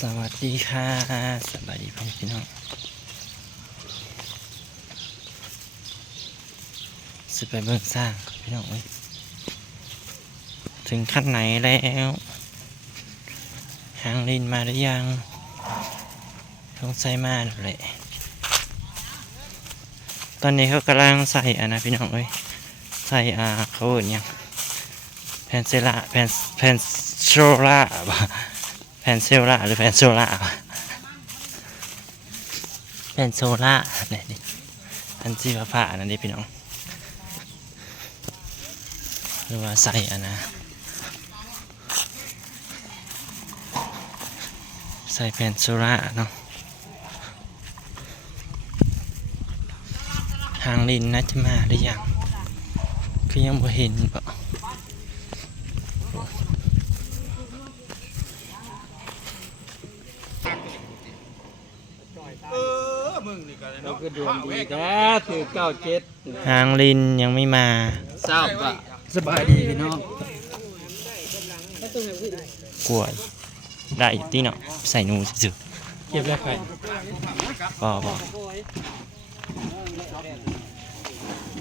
สวัสดีค่ะ สวัสดีพ่อพี่น้องสิไปเบิ่งสร้างพี่น้องเอ้ยถึงขั้นไหนแล้วหางลินมาหรือยังต้องใส่มาแล้วแหละตอนนี้เขากำลังใส่อะนะพี่น้องเอ้ยใส่อ่าเขาเอินยังแพนเซล่าแพนแพนโซล่า แพนเซลล่าหรือแพนโซล่าวะแพนโซล่าเนี่ยดิอันที่พระผ่านั่นดิพี่น้อง หรือว่าใส่อะนะใส่แพนโซล่าเนาะหางลินน่าจะมาหรือยังคือยังบ่เห็นบ่ เออ มึง ฮาเนาะก็ดวงดีแท้ถือเก้าเจ็ดหางลินยังไม่มา เศร้าปะสบายดีพี่น้องกล้วยได้อยู่ที่เนาะใส่นูซื่อเก็บแล้วใครบ่บ่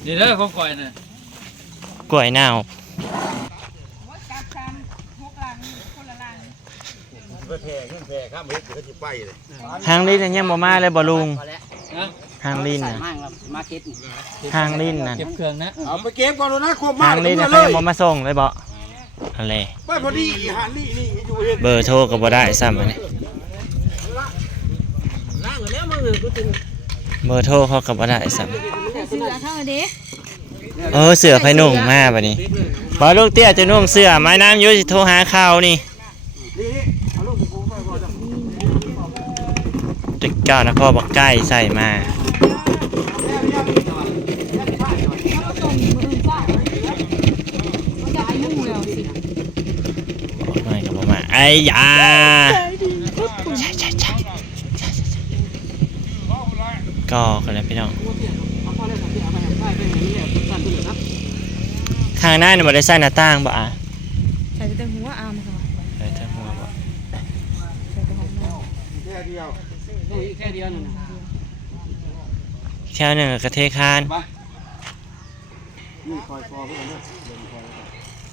เดี๋ยวเด้อของก่อยน่ะกล้วยเน่าเพื่อแพ้เงินแพ้ข้ามเฮ็ดก็สิไปเลยหางลินน่ยังบ่มาเลยบ่ลุง นะหางลินน่ะมาเก็ตนี่หางลินน่ะเก็บเครื่องนะเอาไปเก็บก่อนนะควบมาหางลินน่ะเลเขายยังบ่มาส่งเลยบ่อะไรไปพอดีหานี่นี่อยู่เฮ็ดเบอร์โทรก็บ่ได้ซ้ำอันนี้ล่างแล้วมึงกูตึงเบอร์โทรเขาก็บ่ได้ซ้ำเสือเท่าเด้เออเสื้อไผนุ่งมาบัดนี้บ่ลูกเตี้ยจะนุ่งเสื้อไม้น้ำอยู่สิโทรหาเขานี่นี่เอาลูกกูไปก่อนจ้ะตึกเจ้านะพ่อบักใกล้ใส่มา จะไปนุ่งแล้วสิ บอกหน่อยก็บ่มาไอ้ยาใช่ใช่ใช่ก็กันแล้วพี่น้องข้างหน้าเนี่บ่ได้ใส่หน้าต่างบ่อะใส่แต่หัวอามค่ะใส่แต่หัวบ่ใส่แต่หัวแค่เดียวแค่เดียวนั่นน่หนึ่งกระเทคาน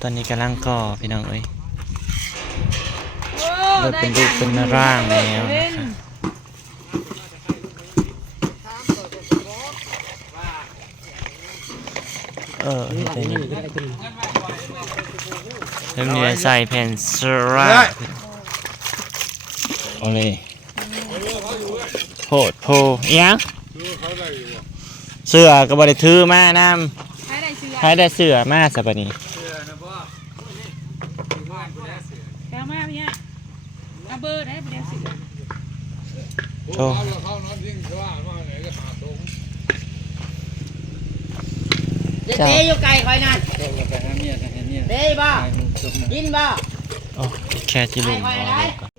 ตอนนี้กำลังก่อพี่น้องเอ้ย เริ่มเป็นรูปเป็นร่างแล้วนะคะเออเฮ็นเริ่มนี่ใส่แผ่นสระโอเลยโพดโพอิหยังเสือก็บ่ได้ถือมานำใช้ได้เสือให้ได้เสือมาซะบัดนี้ แปลมาพี่เนี่ย เอาเบอร์ได้ไปเรียนเสือโธ่เจ๊อยู่ไกลคอยนั่นไปหาเมียกันหาเมียเด้บ่ตายมันจบนะกินบ่โอ้แค่ที่ลุงพอเลยก่อน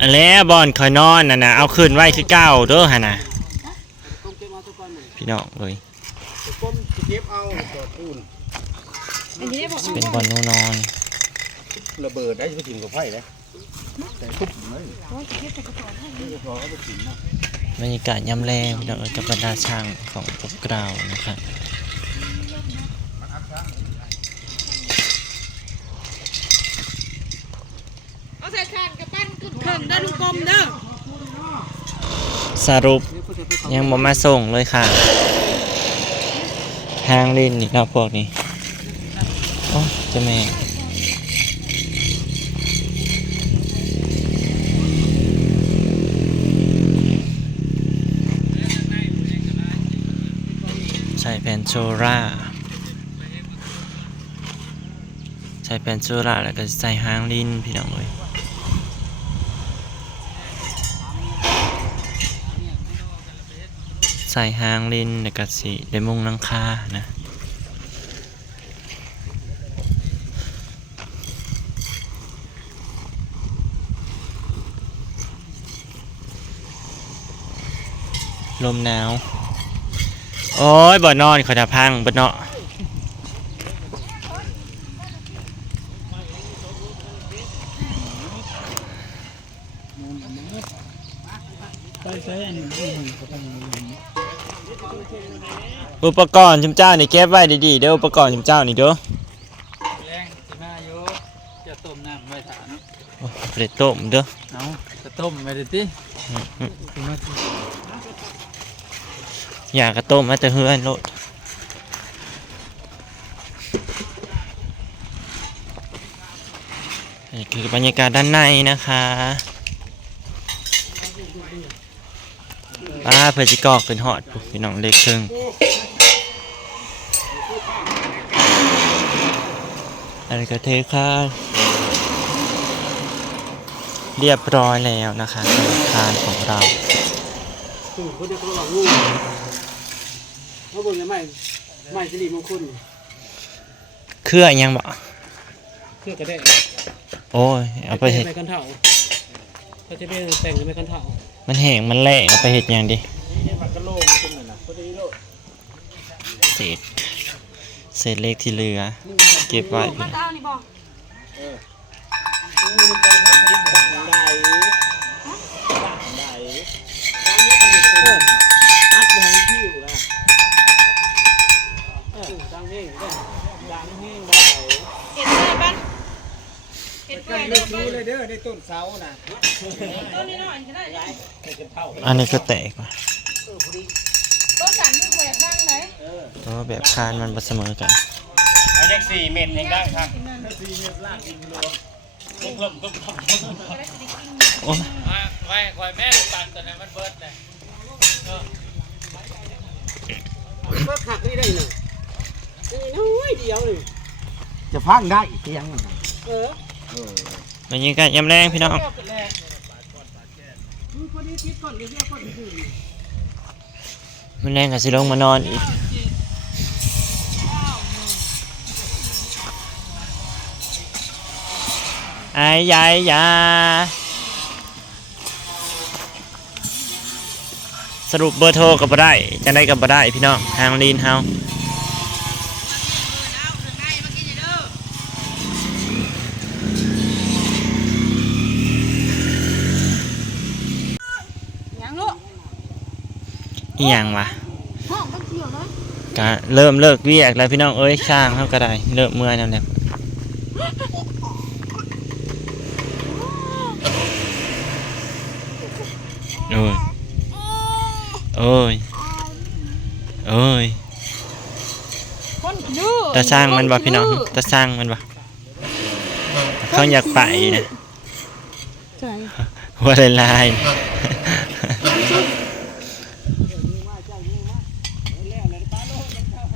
อันแล้วบอนคอยนอนน่ะนะเอาคืนไว้คือเก้าเด้อฮะนะพี่น้องเลยก้มสิเก็บเอาจอดปูนอันนี้ได้บอกเป็นบอลนูนอนระเบิดได้ไปกินกับไฟเลยแต่ทุ บเลยว่าจะเก็บใส่กระเป๋าให้นี่ก็เอาไปกินนะบรรยากาศยามแรงพี่น้องเอ้ยกับบรรดาช่างของพวกเรานะครับเอาใส่คานกับปั้นขึ้นเครื่องเด้อลูกกลมเด้อสรุปยังบ่มาส่งเลยค่ะทางลินอีกแล้วพวกนี้ โอ้เจะแม่งใส่แผ่น โซล่าใส่แผ่นโซล่าแล้วก็ใส่หางลินพี่น้องเลยใส่หางลินแล้วก็สิได้มุงลังคานะลมหนาว โอ้ยบ่นอนขอยจะพังบ่เนาะอุปกรณ์ชุมเจ้านี่เก็บไว้ดีๆเด้ออุปกรณ์ชุมเจ้านี่เด้อแรงสิมาอยู่จะต้มน้ำไว้ถาเนาะโอ้ยบ่ได้ต้มเด้อเอาจะต้มไว้ดิติ อยากกระต้มมาแต่เฮือนโลดนี่คือบรรยากาศด้านในนะคะป้าเพื่อจิกอกขึ้นหอดพี่น้องเล็กครึ่งอันนี้ก็เทค่ะเรียบร้อยแล้วนะคะธนาคารของเรา อคนเดียวก็หลอกงูเขาบอกยังไม่ไม่สิริมงคลเครือยังบ่เครื่องกระเด้โอ้ยเอาไปเห็ด ไม่กันเท่าเขาจะได้แต่งไม่กันเท่ามันแห้งมันแหลกเอาไปเห็ดหยังดินี่มันก็โล่งตรงนั้นน่ะพอดีโล่งเศษเศษเล็กที่เหลือ เก็บไว้มาเต้านี่บอก อัดไว้ที่อยู่นะเออดังเฮงได้ดังเฮงได้เห็นเลยปันเห็นเปื่อยเด้อปันเลยเด้อได้ต้นเสาน่ะต้นนี้หน่อยก็ได้อันนี้ก็แตกว่ะต้นสันมันเปื่อยบ้างไหนเพราะว่าแบบคานมันบ่เสมอกัน เอาจากสี่เม็ดเองได้ครับโอ้ยมาไว้คอยแม่ลูกปันตัวนั้นมันเบิดเลย ก็ขักนี่ได้หนึ่งน้อยเดียวหนึ่งจะพังได้เสียงเออบรรยากาศยามแรงพี่น้องมันแรงกับสิลงมานอนอีกไอ้ยายยา สรุปเบอร์โทรกับบ่ได้จะได้กับบ่ได้พี่น้องทางลีนเฮายังลูกอีหยังวะห้องต้องเกี่ยวเลยก็เริ่มเลิกเวียกแล้วพี่น้องเอ้ยช่างเขาก็ได้เลิกเมื่อยแล้วเนี่ยโอ้ย โอ้ยโอ้ยคนดื้อตาสร้างมันบ่พี่น้องตาสร้างมันบ่เขาอยากไปนะใช่หัว่าลายๆ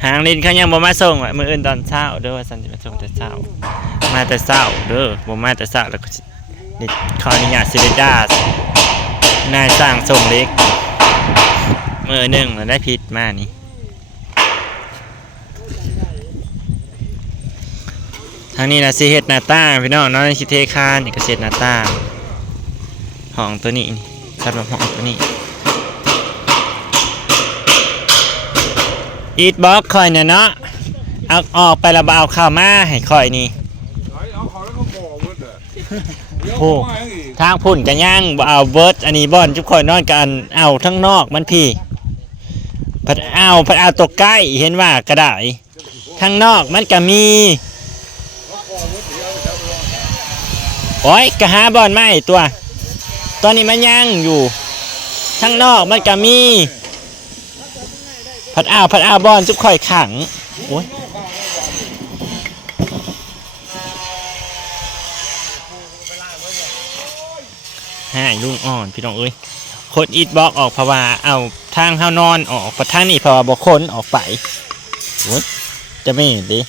หางลินเขายังบ่มาส่งอะมื้ออื่นตอนเช้าเด้อว่าสันสิมาส่งแต่เช้า มาแต่เช้าเด้อบ่มาแต่เช้าแล้วก็สิได้ขออนุญาตสิได้ด่านายสร้างส่งเล็ก มื้อหนึงแล้วได้ผิดมานี่ทางนี้นะสิเฮ็ดหน้าต่างพี่น้องเนาะสิเทคานนี่ก็สิเฮ็ดหน้าต่างห้องตัวนี้นี่สำหรับห้องตัวนี้อีทบ็อกคอยเนี่ยเนาะเอาออกไปแล้วบ่เอาเข้าวมาให้คอยนี่เอาเขาแล้วก็บอกเบิดอะโอ้ ทางพุ่นกันย่างเอาเบิร์ดอันนี้บอนจุกคอยนอนกันเอาทั้งนอกมันพี่พัดเอาพัดเอาตัวใกล้เห็นว่ากระไดทั้งนอกมันก็มีโอ้ยกระหาบอนไม่ตัว ตอนนี้มันย่างอยู่ทั้งนอกมันก็มี พัดอ้าวพัดอ้าวบอนจุกข่อยขังโอ้ย หายลุงอ่อนพี่น้องเอ้ยโคดอีทบล็อกออกเพราะว่าเอาทางเฮานอนออกประทางนี้เพราะว่าบ่คนออกไปโอ้ยจะไม่เห็นดิ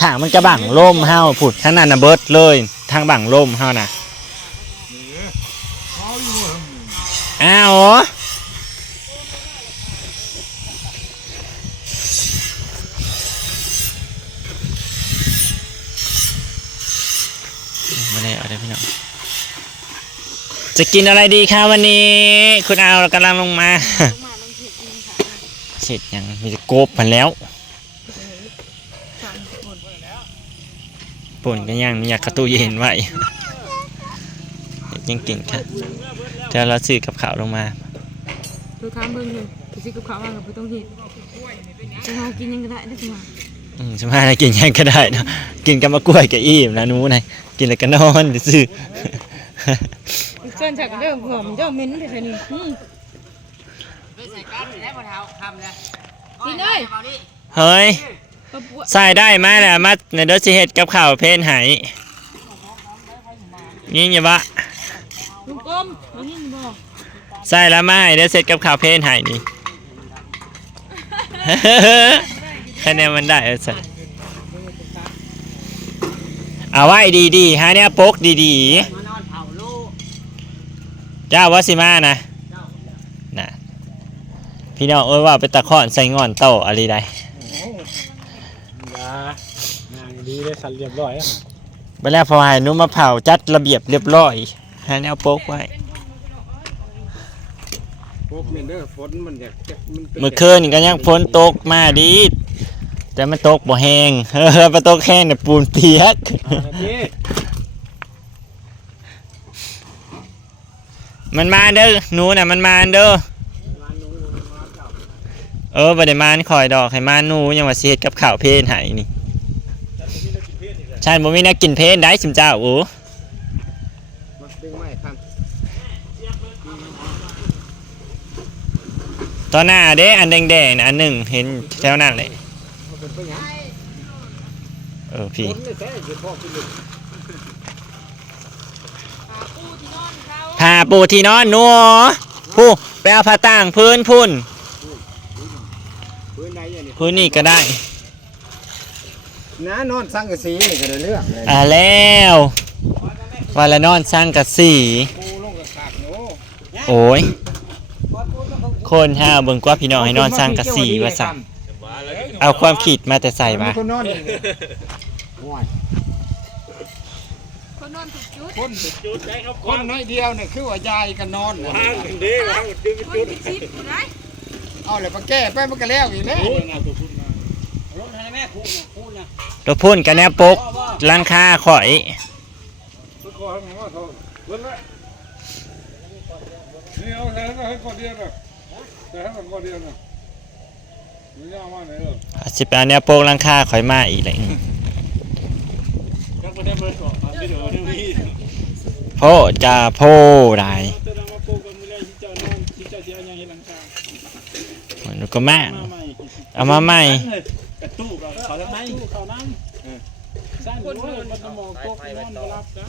ทางมันกระบังล่มเฮาผุดทางนั้นน่ะเบิดเลย ทางบังล่มเฮาน่ะอ้าวเหรอไม่ได้เอาได้พี่น้อง จะกินอะไรดีคะวันนี้ คุณเอากำลังลงมามาลงผิดเองค่ะเสร็จยังมีแต่โกบพันแล้วสามคนป่นกันยังมีอยากกระตู้เย็นไว้ยังกินค่ะเดี๋ยวเราซื้อกับข้าวลงมาดูทางเบิ่งเลยไปซื้อกับข้าวมากับบ่ต้องเฮ็ดจะเฮากินยังก็ได้ได้อจังหวะอืมสมานะกินหยังก็ได้เนาะกินกับมะกล้วยกับอิ่มนะหนูนะกินแล้วก็นอนซื่อ เส้นจากเด้อหอมเด้อเหม็นแต่นี่อืมกินเลยเฮ้ยเอาบัวใส่ได้ไหมล่ะมาในเดอสิเฮ็ดกับข้าวเพนไหายนี่อย่าบะลุงกลมมานี่บ่ใส่แล้วมาให้เดี๋ยวเสร็จกับข้าวเพนไหายนี่ คะแนนมันได้เออใส่เอาไว้ดีๆฮะเนี่ยปกดีๆ เจ้าว่าสิมานะนะพี่น้องเอ้ยว่าไปตะขอนใส่งอนโตอะไรได้ยาอย่างดีเลยสันเรียบร้อยอะเวลาพอให้หนุ่มมาเผาจัดระเบียบเรียบร้อยฮะแนวโป๊กไว้พวกนี่เด้อฝนมันอยากจะมันป็นเมื่อคืนนี่ก็ยังฝนตกมาดีแต่มันตกบ่แห้งเออมันตกแห้งเนี่ยปูนเปียก เอาละพี่ มันมาเด้อหนูน่ะมันมาเด้อเออบ่ได้มานคอยดอกให้มาหนูยังว่าสิเฮ็ดกับข้าวเพลนให้นี่ใช่บ่มีนักกินเพลนได้สิมเจ้าโอ้ตอนหน้าเด้อันแดงๆนะอันหนึ่งเห็นแถวนั้นเลยเป็นไปหยังเออพี่ ฝนนี่แท้คือพ่อคือลูก ผ้าปูที่นอนหนัวผู้ไปเอาผ้าต่างพื้นพุ่น พื้นไหนอย่างนี้พื้นนี่ก็ได้น้านอนสังกะสีนี่ก็ได้เรื่องเลยอ่าแล้ววาละนอนสร้างกะสีปูลงกับขากโน้โอ้ยคนห้าวเบิ่งกว่าพี่น้องให้นอนสร้างกะสีว่าสั่งเอาความขีดมาแต่ใส่มัมานคนนอนนี่โอ้ยคนนอนถูกจุด คนจุดได้ครับคนน้อยเดียวเนี่ยคือว่ายายกันนอนน่ะคนที่ชิดบ่ได้เอาเลยไปแก้ไปมันก็แล้วอีกแล้วตัวพุ่นกันแนวปกร้านค้าข่อยนี่เอาใส่ให้ให้ก่อนเดียวนะใส่ให้มันก่อนเดียวนะมันยากมากเลยเอออาจสิไปเอาแนวปกร้านค้าข่อยมาอีกเลย โพจะโพได้จะนำมาปลูกกันได้ที่เจ้านอนที่เจ้าเสียยังเห็นหลังคามันก็มามาใหม่เอามาใหม่กระตู้เขาทำไมเขานั่งสร้างคนเดินมันมองโต๊ะนอนรับน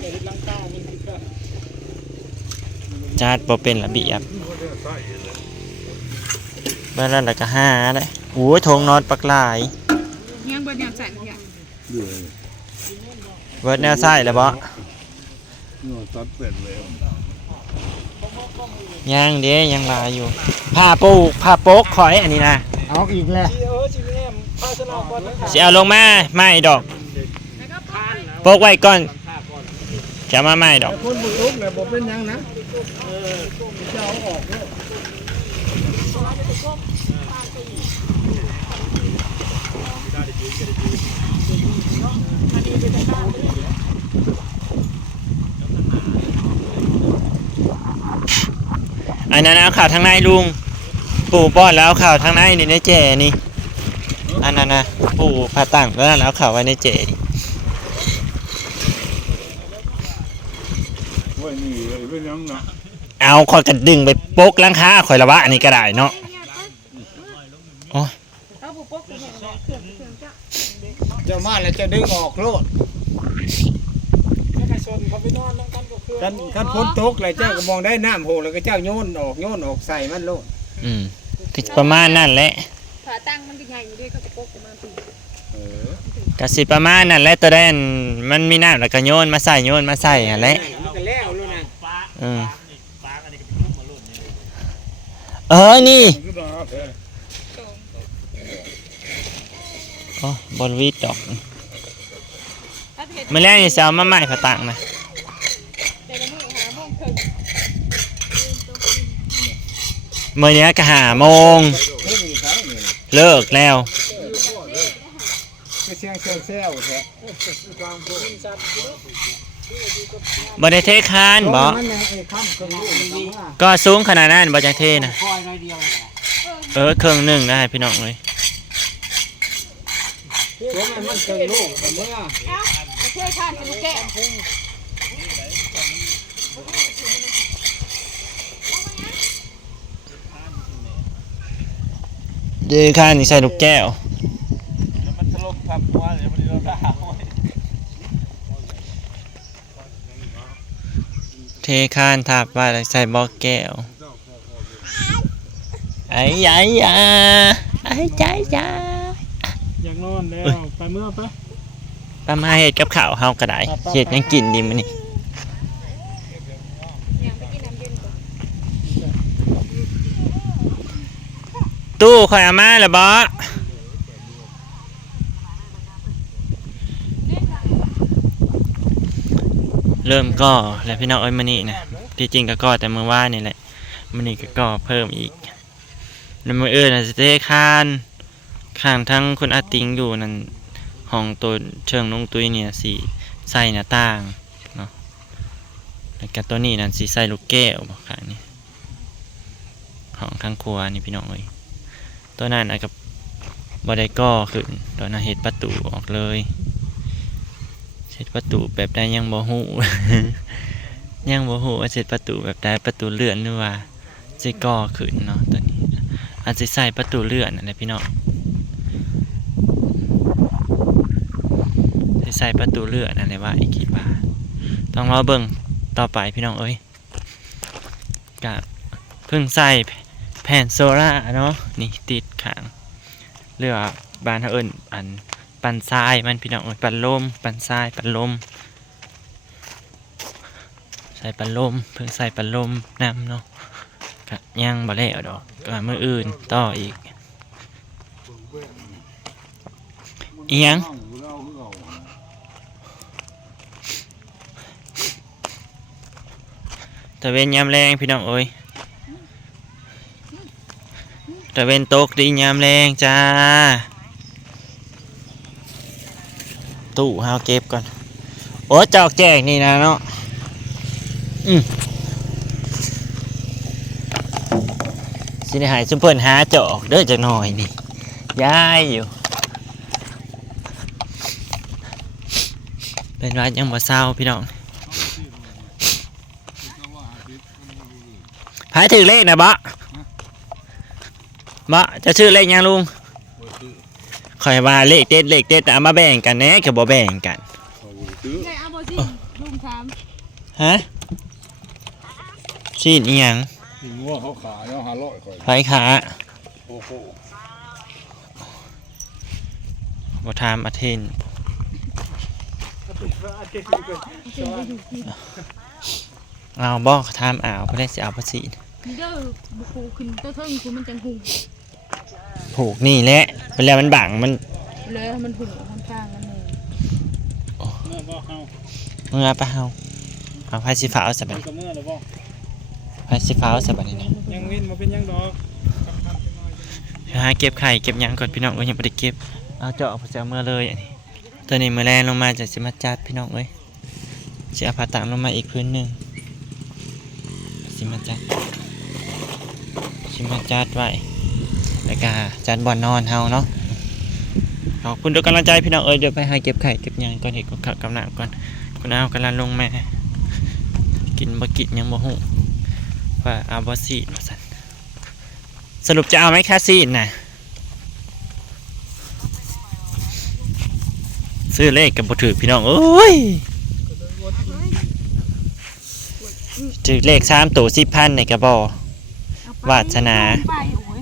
เกิดหลังคามันคือกันจัดบ่เป็นระเบียบบ้านนั้นแล้วก็ห้าได้โอ้ยทงนอนปักหลาย ยังบ่ยังสั่นเนี่ยเวิร์ดแนวใส่แล้วบ่นอนตัดเป็ดเลยยังเด้ยังลายอยู่ผ้าปูผ้าโป๊กข่อยอันนี้นะเอาอีกแล้วเออจิแม่พาชนะก่อนนะสิเอาลงมาไม่ดอกโป๊กไว้ก่อนจะมาไม่ดอกคนบุกรุกเลยบอกเป็นหยังนะอัน นั้นเอาข่าวทางในลุง ปู่ป้อนแล้วเอาข่าวทางในนี่ในเจนี่ อันนั้นนะปู่ผ่าตั้งแล้วนั่นเอาข่าวไว้ในเจนี่โอ้ยนี่เลยเป็นยังนะเอาคอยกระดึงไปโป๊กหล้างค้าคอยละวะอันนี้ก็ได้เนาะ เอาบุปกไปให้เครื่องเครื่องจ้ะ เจ้ามาแล้วจะดึงออกโลดให้กระชนเขาไปนอนนั่งกันก็คือกันกันฝนตกเลยเจ้าก็มองได้น้ำโหแล้วก็เจ้าโยนออกโยนออกใส่มันโลดอืมคือประมาณนั่นแหละขาตั้งมันก็ใหญ่อยู่ด้วยเขาจะปกประมาณปีเออกสิประมาณนั่นแหละตัวแดนมันมีน้ำแล้วก็โยนมาใส่โยนมาใส่อะไรมันก็แล้วโลดนะเออเออนี่คือดาแท้ โอ้บอลวีดอกถ้าเมื่อแรกนี่จะเอามาใหม่ผ่าตังนะต่างครึ่งเมื่อนี้ก็หาโมง เลิกแล้วเสียงเสียงแซวแท้บ่ได้เทคานบอกก็สูงขนาดนั้นบ่จังเทนะ เออเครื่องหนึ่งได้พี่น้องเลย ตัวมันมันเครื่องลูกมันเมื่อเชื่อท่านจะลูกแก้วเดคานนี่ใส่ลูกแก้วมันถล่มทับว่าเดี๋ยวมันเราด่าเทคานทับว่าใส่บ่อแก้วไอ้ยายยาไอ้ใจจ้า อยากนอนแล้ว ไปเมื่อปะป้ามาเฮ็ดกับข้าวเฮาก็ได้เฮ็ดหยังกินดีมื้อนี้ตู้ข่อยเอามาแล้วบ่เริ่มก่อแล้วพี่น้องเอ้ยมื้อนี้นะที่จริงก็ก่อแต่มื้อวานนี่แหละมื้อนี้ก็ก่อเพิ่มอีกแล้วมื้ออื่นน่ะสิเทคาน ข้างทั้งคุณอาติงอยู่นั่นห้องตัวเชิงลงตุ้ยเนี่ยสีใส่หน้าต่างเนาะแล้วก็ตัวนี้นั่นสีใส่ลูกแก้วบอกค่ะนี่ห้องข้างครัวนี่พี่น้องเอ้ยตัวนั้นนะกับบไดก่อขึ้นตัวนั้นเห็ดประตูออกเลยเห็ดประตูแบบใดยังบ่ฮู้ยังบ่ฮู้ว่าเห็ดประตูแบบใดประตูเลื่อนหรือว่าสิก่อขึ้นเนาะตัวนี้อาจจะใส่ประตูเลื่อนนะพี่น้อง สิใส่ประตูเลื่อนอะไรว่าอีกกี่บาทต้องรอเบิ่งต่อไปพี่น้องเอ้ยกะเพิ่งใส่แผ่นโซล่าเนาะนี่ติดขังเรือบานเอิ้นอันปันทรายมันพี่น้องเอ้ยปันลมปันทรายปันลมใส่ปันลมเพิ่งใส่ปันลมน้ำเนาะกะยังบ่แล้วดอกก็มืออื่นต่ออีกเอียง ตะเวนยามแรงพี่น้องเอ้ยตะเวนตกดียามแรงจ้า ตู้เฮาเก็บก่อน โอ้จอกแจกนี่นะเนาะอืมสิได้หายซุมเพิ่นหาจอกเด้อจักหน่อยนี่ย้ายอยู่เป็นว่ายังบ่เศร้าพี่น้อง หายถึงเลขนะบะบะจะชื่อเลขยังลุงคอยว่าเลขเด็ดเลขเด็ดเอามาแบ่งกันแหน่ก็บ่แบ่งกันไงเอาบ่สิลุงถามฮะชีนอีหยังถึงว่าเขาขายแล้วหาร้อยคอยไผขาโอ้โหบ่ถามอาเทนเอาบ่ถามอ่าวเพิ่นได้สิเอาภาษีนี่ เด้อบุคูขึ้นตัวเทิงคือมันจังหูผูกนี่แหละเวลามันบังมันเลยมันหูข้างๆกันเลยเมื่อบ่เฮาเมื่อปะเฮาเอาไผสิฟ้าเอาซะบัดก็เมื่อแล้วบ่ไผสิฟ้าเอาซะบัดนี่นะยังวินมาเป็นยังดอกเดี๋ยวหาเก็บไข่เก็บหยังก่อนพี่น้องเอ้ยยังไม่ได้เก็บเอาเจาะเอาจะเอามื่อเลยอันนี้ตัวนี้มือแรงลงมาจะสิมาจัดพี่น้องเอ้ยจะเอาผ้าตามลงมาอีกพื้นหนึ่งสิมาจัด สิมาจัดไว้แล้วก็จัดบ่อนนอนเฮาเนาะขอบคุณทุกกำลังใจพี่น้องเอ้ยเดี๋ยวไปหาเก็บไข่เก็บยังก่อนเห็ดกับข้าวกับน้ำก่อนคุณเอากำลังลงแม่กินบ่กินยังบ่หูว่าเอาบ่สีมาสั่นสรุปจะเอาไหมแคสซีนนะซื้อเลขกับบถือพี่น้องเอ้ยถือเลขสามตัวสิบพันในกระบอก วาสนาไปโอ้ย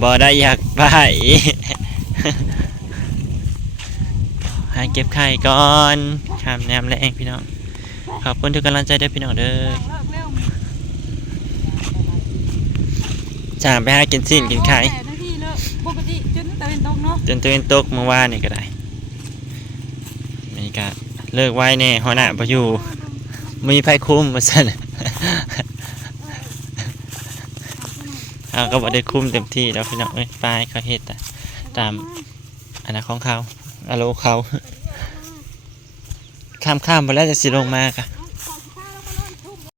บอได้อยากไปหาเก็บไข่ก่อนคำแนมแรงพี่น้อง ขอบคุณทุกกำลังใจด้วยพี่น้องเด้อเลิกเร็วจางไปหากินสิ้นกินไข่แต่นาทีเลิกปกติจนตะเวนตกเนาะจนตัวเองตกเมื่อวานนี่ก็ได้นี่ก็เลิกไว้แน่หัวหน้าพออยู่มีไฟคุ้มมาสั่น เอาก็บ่ได้คุ้มเต็มที่แล้วพี่น้องเอ้ยไปเขาเฮ็ดแต่ตามอันนั้นของเขาอารมณ์เขาข้ามข้ามไปแล้วจะสิลงมากะเอา